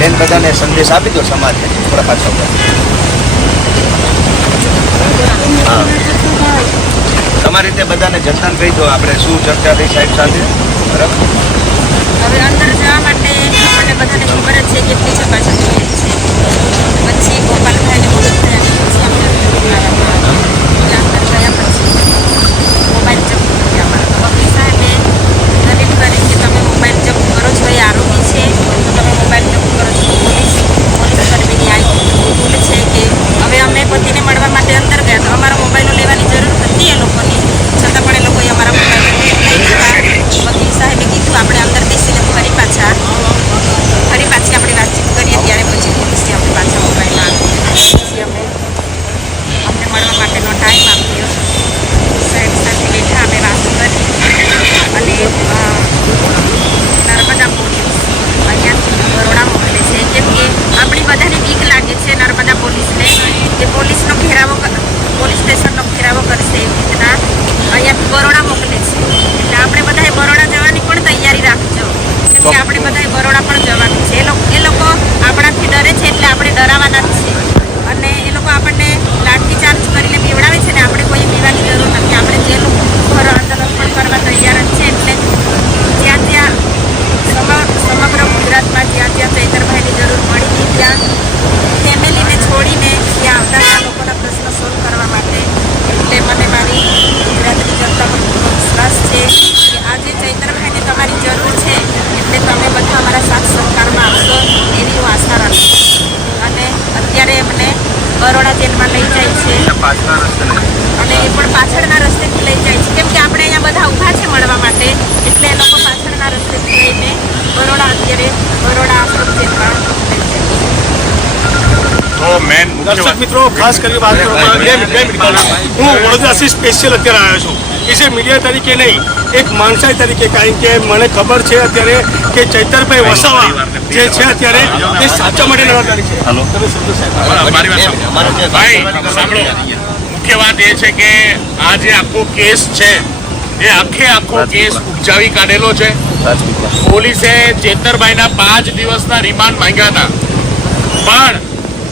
બેન બધાને સંદેશ આપી દો સમાજને પાછો. તમારી રીતે બધાને જતન કહી દો આપણે શું ચર્ચા થઈ સાહેબ સાથે. બરાબર. હવે અંદર જવા માટે આપણને બધાને ખબર જ છે કેટલી ચકાસણી છે. પછી ગોપાલભાઈને મદદ થયા પછી અમને અંદર ગયા પછી મોબાઈલ જપ્ત કર્યા અમારા વકીલ સાહેબે દલીલ કરી કે તમે મોબાઈલ જપ્ત કરો છો એ આરોપી છે તો તમે મોબાઈલ જપ્ત કરો છો. પોલીસ કર્મીની આ ભૂલ છે કે હવે અમે પતિને મળવા માટે અંદર ગયા તો અમારા મોબાઈલો લેવાની જરૂર હતી એ લોકોની, છતાં પણ એ લોકોએ અમારા મોબાઈલ લઈ લીધા. વકીલ સાહેબે કીધું આપણે અંદર બેસીને ફરી પાછી આપણે વાતચીત કરીએ ત્યારે પછી પોલીસથી આપણે પાછા મોબાઈલ પછી અમને મળવા માટેનો ટાઈમ આપ્યો. સાહેબ સાથે બેઠા અમે વાત કરી અને નર્મદા પોલીસ અહીંયાથી બરોડા મોકલે છે કેમ કે આપણી બધાને બીક લાગે છે નર્મદા પોલીસને કે પોલીસનો ઘેરાવો પોલીસ સ્ટેશનનો ઘેરાવો કરશે એવી રીતના અહીંયાથી બરોડા મોકલે છે. એટલે આપણે બધાએ બરોડા જવાની પણ તૈયારી રાખજો કેમ કે આપણે બધાએ બરોડા પણ જવાનું છે. એ લોકો આપણાથી ડરે છે એટલે આપણે ડરાવાના જ છે અને એ લોકો આપણને લાઠીચાર્જ કરીને પીવડાવે છે ને આપણે કોઈ પીવાની જરૂર નથી. આપણે જે લોકો ઘર આંદોલન પણ કરવા તૈયાર જ છે. એટલે જ્યાં જ્યાં સમગ્ર ગુજરાતમાં જ્યાં જ્યાં ચૈતરભાઈની જરૂર પડી ત્યાં ફેમિલીને છોડીને ત્યાં આવતા લોકોના પ્રશ્નો સોલ્વ કરવા માટે એટલે મને મારી ગુજરાતની જનતા પર પૂરો વિશ્વાસ છે કે આજે ચૈતરભાઈને તમારી જરૂર છે એટલે તમે બધા અમારા સાથ સહકારમાં આવશો એવી હું આશા રાખું છું. અને અત્યારે એમને બરોડા જેલમાં લઈ જાય છે અને એ પણ પાછળના રસ્તેથી લઈ જાય છે કેમ કે આપણે અહીંયા બધા ઊભા છે મળવા માટે એટલે એ લોકો પાછળના રસ્તેથી લઈને બરોડા અત્યારે બરોડા આશ્રમ જેલમાં લઈ જાય છે. દર્શક મિત્રો ખાસ કરીને વાત કરવા હું વડોદરાથી સ્પેશિયલ અત્યારે આવ્યો છું એ છે મીડિયા તરીકે નહીં એક માણસાઈ તરીકે, કારણ કે મને ખબર છે અત્યારે કે ચૈતરભાઈ વસાવા જે છે અત્યારે એ સાચા માટે લડત છે. મુખ્ય વાત એ છે કે આ જે આખો કેસ છે એ આખો કેસ ઉપજાવી કાઢેલો છે. પોલીસે ચેતરભાઈના 5 દિવસના રિમાન્ડ માંગ્યા હતા પણ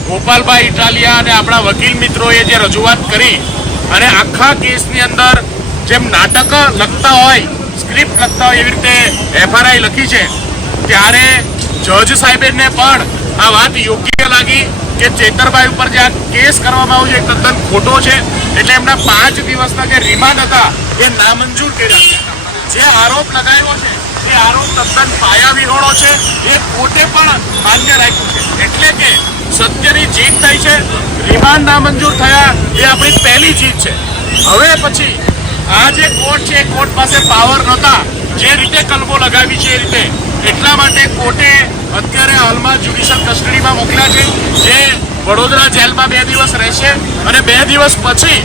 ગોપાલભાઈ ઇટાલિયા અને આપણા વકીલ મિત્રોએ જે રજૂઆત કરી અને આખા કેસની અંદર જેમ નાટક લખતા હોય, સ્ક્રિપ્ટ લખતા હોય એવી રીતે FRI લખી છે ત્યારે જજ સાહેબને પણ આ વાત યોગ્ય લાગી કે ચેતરભાઈ ઉપર જે આ કેસ કરવામાં આવ્યો છે તદ્દન ખોટો છે. એટલે એમના 5 દિવસના જે રિમાન્ડ હતા એ નામંજૂર કર્યા છે. જે આરોપ લગાવ્યો છે એ આરોપ તદ્દન પાયાવિહોણો છે. એ કોર્ટે પણ માન્ય રાખ્યું છે. એટલે કે સત્યની જીત થઈ છે. રિમાન્ડ નામંજૂર થયા એ આપણી પહેલી જીત છે. હવે પછી આ જે કોર્ટ છે એ કોર્ટ પાસે પાવર નહોતા જે રીતે કલમો લગાવી છે એ રીતે, એટલા માટે કોર્ટે અત્યારે હાલમાં જ્યુડિશિયલ કસ્ટડીમાં મોકલ્યા છે, જે વડોદરા જેલમાં 2 દિવસ રહેશે અને 2 દિવસ પછી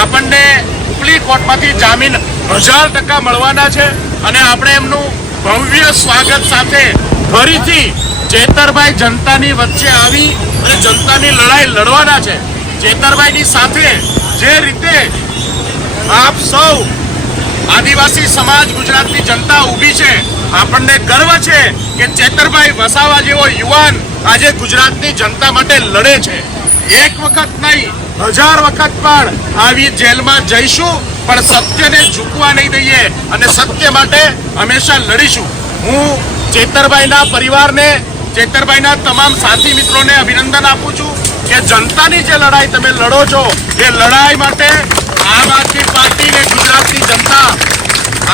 આપણને ઉપલી કોર્ટમાંથી જામીન 1000% મળવાના છે. અને આપણે એમનું ભવ્ય સ્વાગત સાથે ફરીથી ચેતરભાઈ જનતાની વચ્ચે આવી અને જનતાની લડાઈ લડવાના છે. ચેતરભાઈની સાથે જે રીતે આપ સૌ આદિવાસી સમાજ ગુજરાતની જનતા ઊભી છે, આપણને ગર્વ છે કે ચેતરભાઈ વસાવા જેવો યુવાન આજે ગુજરાતની જનતા માટે લડે છે. એક વખત નહીં 1000 વખત પણ આવી જેલમાં જઈશું, પણ સત્યને ઝૂકવા નહીં દઈએ અને સત્ય માટે હંમેશા લડીશું. હું ચેતરભાઈના પરિવારને, ચેતરભાઈના તમામ સાથી મિત્રોને અભિનંદન આપું છું કે જનતાની જે લડાઈ તમે લડો છો એ લડાઈ માટે આમ આદમી પાર્ટી ને ગુજરાતની જનતા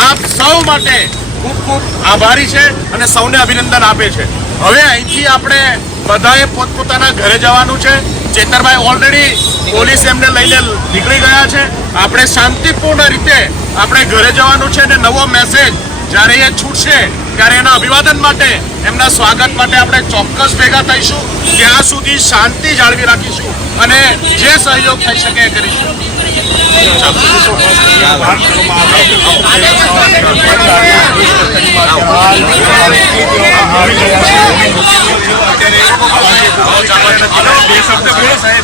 આપ સૌ માટે ખૂબ ખૂબ આભારી છે અને સૌને અભિનંદન આપે છે. હવે અહીંથી આપણે બધાએ પોતપોતાના ઘરે જવાનું છે. ચેતરભાઈ ઓલરેડી પોલીસ એમને લઈને નીકળી ગયા છે. આપણે શાંતિપૂર્ણ રીતે આપણે ઘરે જવાનું છે અને નવો મેસેજ જ્યારે એ છૂટશે ત્યારે એના અભિવાદન માટે, એમના સ્વાગત માટે આપણે ચોક્કસ ભેગા થઈશું. ત્યાં સુધી શાંતિ જાળવી રાખીશું અને જે સહયોગ થઈ શકે એ કરીશું. બે શબ્દ બોલો સાહેબ.